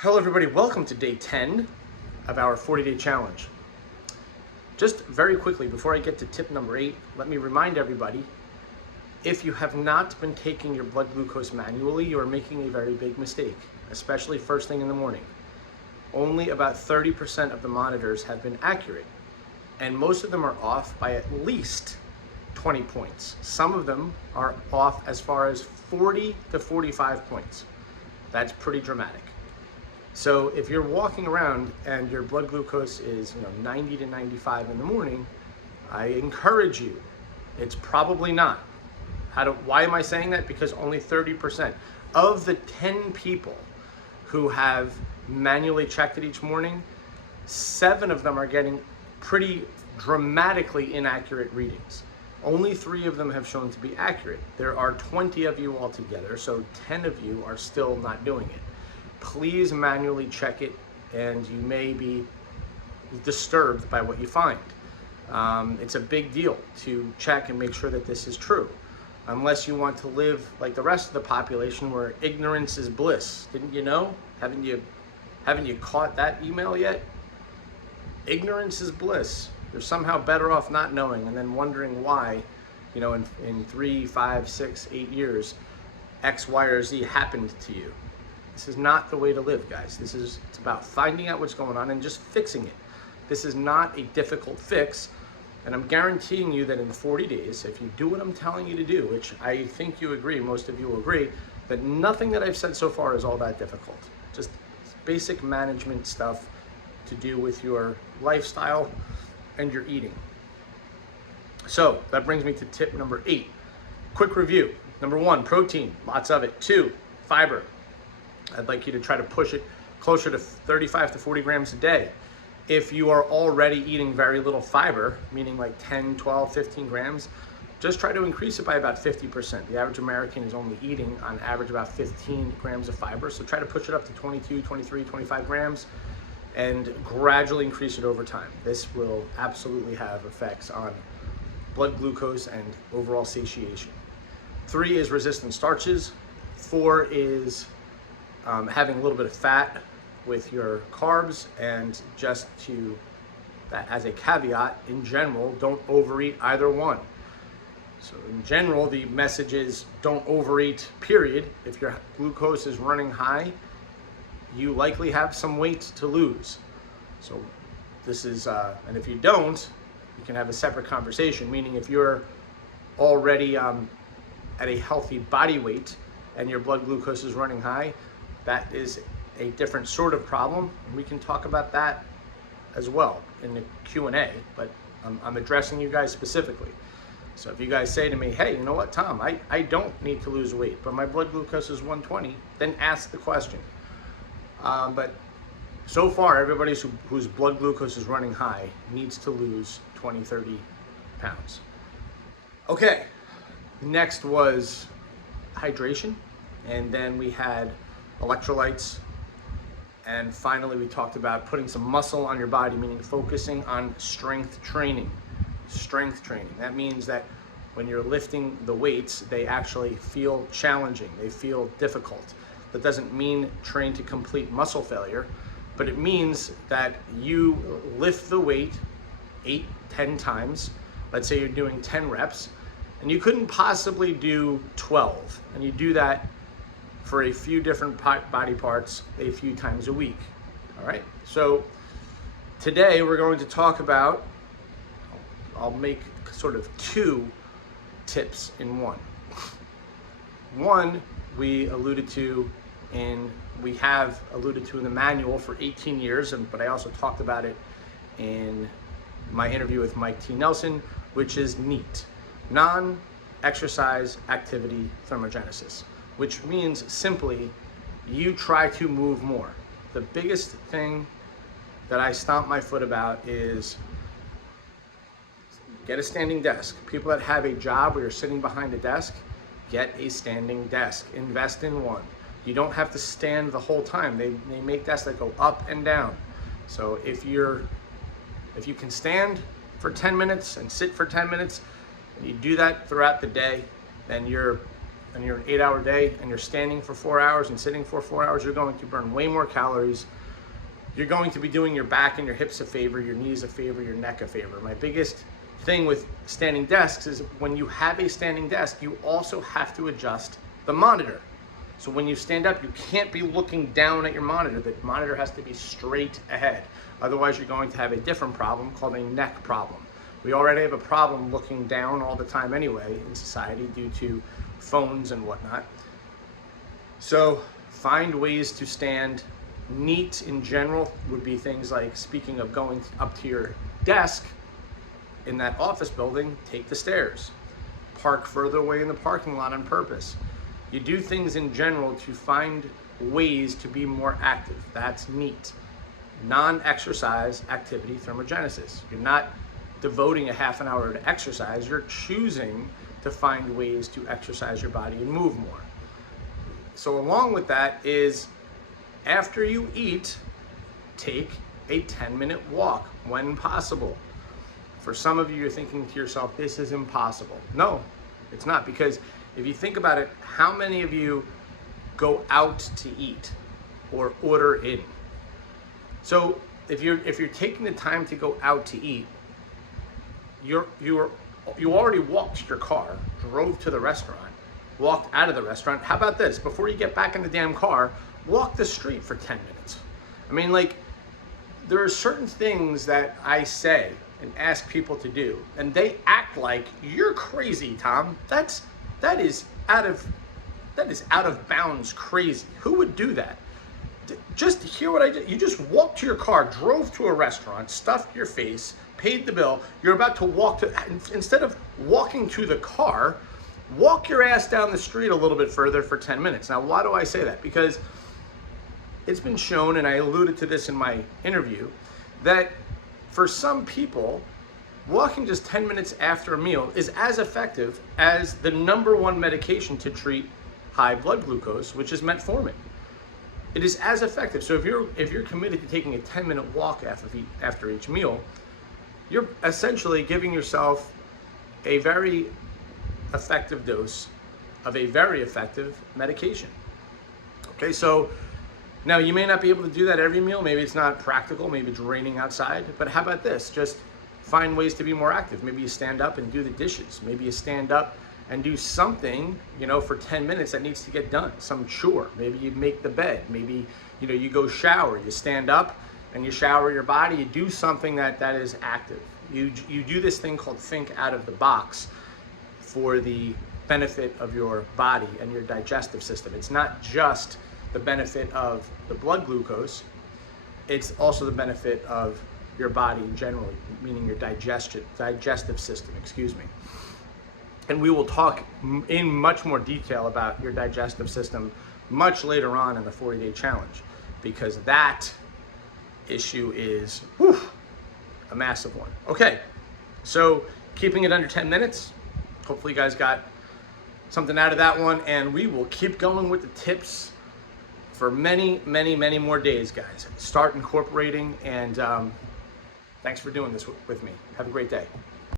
Hello everybody, welcome to day 10 of our 40-day challenge. Just very quickly, before I get to tip number 8, let me remind everybody, if you have not been taking your blood glucose manually, you are making a very big mistake, especially first thing in the morning. Only about 30% of the monitors have been accurate, and most of them are off by at least 20 points. Some of them are off as far as 40 to 45 points. That's pretty dramatic. So if you're walking around and your blood glucose is 90 to 95 in the morning, I encourage you, it's probably not. Why am I saying that? Because only 30% of the 10 people who have manually checked it each morning, 7 of them are getting pretty dramatically inaccurate readings. Only 3 of them have shown to be accurate. There are 20 of you altogether, so 10 of you are still not doing it. Please manually check it, and you may be disturbed by what you find. It's a big deal to check and make sure that this is true, unless you want to live like the rest of the population where ignorance is bliss. Didn't you know? Haven't you caught that email yet? Ignorance is bliss. You're somehow better off not knowing and then wondering why, in 3, 5, 6, 8 years, X, Y, or Z happened to you. This is not the way to live, guys. It's about finding out what's going on and just fixing it. This is not a difficult fix, and I'm guaranteeing you that in 40 days, if you do what I'm telling you to do, which I think you agree, most of you will agree, that nothing that I've said so far is all that difficult. Just basic management stuff to do with your lifestyle and your eating. So that brings me to tip number 8. Quick review. Number 1, protein, lots of it. 2, fiber. I'd like you to try to push it closer to 35 to 40 grams a day. If you are already eating very little fiber, meaning like 10, 12, 15 grams, just try to increase it by about 50%. The average American is only eating on average about 15 grams of fiber, so try to push it up to 22, 23, 25 grams and gradually increase it over time. This will absolutely have effects on blood glucose and overall satiation. 3 is resistant starches. 4 is having a little bit of fat with your carbs, and just that as a caveat, in general, don't overeat either one. So in general, the message is don't overeat, period. If your glucose is running high, you likely have some weight to lose. So this is, and if you don't, you can have a separate conversation, meaning if you're already at a healthy body weight and your blood glucose is running high, that is a different sort of problem. We can talk about that as well in the Q&A, but I'm addressing you guys specifically. So if you guys say to me, hey, you know what, Tom, I don't need to lose weight, but my blood glucose is 120, then ask the question. But so far, everybody whose blood glucose is running high needs to lose 20, 30 pounds. Okay, next was hydration, and then we had electrolytes, and finally we talked about putting some muscle on your body, meaning focusing on strength training. That means that when you're lifting the weights, they actually feel challenging, they feel difficult. That doesn't mean train to complete muscle failure, but it means that you lift the weight 8, 10 times. Let's say you're doing 10 reps and you couldn't possibly do 12, and you do that for a few different body parts a few times a week. All right, so today we're going to talk about, I'll make sort of 2 tips in one. One we have alluded to in the manual for 18 years, but I also talked about it in my interview with Mike T. Nelson, which is NEAT, non-exercise activity thermogenesis, which means simply you try to move more. The biggest thing that I stomp my foot about is get a standing desk. People that have a job where you're sitting behind a desk, get a standing desk. Invest in one. You don't have to stand the whole time. They make desks that go up and down. So if you can stand for 10 minutes and sit for 10 minutes, and you do that throughout the day, then you're and you're an 8-hour day and you're standing for 4 hours and sitting for 4 hours, you're going to burn way more calories. You're going to be doing your back and your hips a favor, your knees a favor, your neck a favor. My biggest thing with standing desks is when you have a standing desk, you also have to adjust the monitor. So when you stand up, you can't be looking down at your monitor. The monitor has to be straight ahead. Otherwise, you're going to have a different problem called a neck problem. We already have a problem looking down all the time anyway in society due to phones and whatnot. So find ways to stand. Neat in general would be things like, speaking of going up to your desk in that office building, take the stairs. Park further away in the parking lot on purpose. You do things in general to find ways to be more active. That's neat. Non-exercise activity thermogenesis. You're not devoting a half an hour to exercise, you're choosing to find ways to exercise your body and move more. So along with that is, after you eat, take a 10-minute walk when possible. For some of you, you're thinking to yourself, this is impossible. No, it's not, because if you think about it, how many of you go out to eat or order in? So if you're taking the time to go out to eat, you already walked to your car, drove to the restaurant, walked out of the restaurant. How about this? Before you get back in the damn car, walk the street for 10 minutes. I mean, like, there are certain things that I say and ask people to do, and they act like, you're crazy, Tom. That is out of bounds crazy. Who would do that? Just hear what I did. You just walked to your car, drove to a restaurant, stuffed your face, paid the bill. You're about to walk to, instead of walking to the car, walk your ass down the street a little bit further for 10 minutes. Now, why do I say that? Because it's been shown, and I alluded to this in my interview, that for some people, walking just 10 minutes after a meal is as effective as the #1 medication to treat high blood glucose, which is metformin. It is as effective. So if you're committed to taking a 10-minute walk after each meal, you're essentially giving yourself a very effective dose of a very effective medication. Okay, so now you may not be able to do that every meal. Maybe it's not practical, maybe it's raining outside, but how about this? Just find ways to be more active. Maybe you stand up and do the dishes. Maybe you stand up and do something, for 10 minutes that needs to get done, some chore. Maybe you make the bed. Maybe, you go shower. You stand up and you shower your body. You do something that is active. You do this thing called think out of the box for the benefit of your body and your digestive system. It's not just the benefit of the blood glucose, it's also the benefit of your body generally, meaning your digestive system, And we will talk in much more detail about your digestive system much later on in the 40-day challenge, because that issue is a massive one. Okay, so keeping it under 10 minutes. Hopefully you guys got something out of that one, and we will keep going with the tips for many, many, many more days, guys. Start incorporating, and thanks for doing this with me. Have a great day.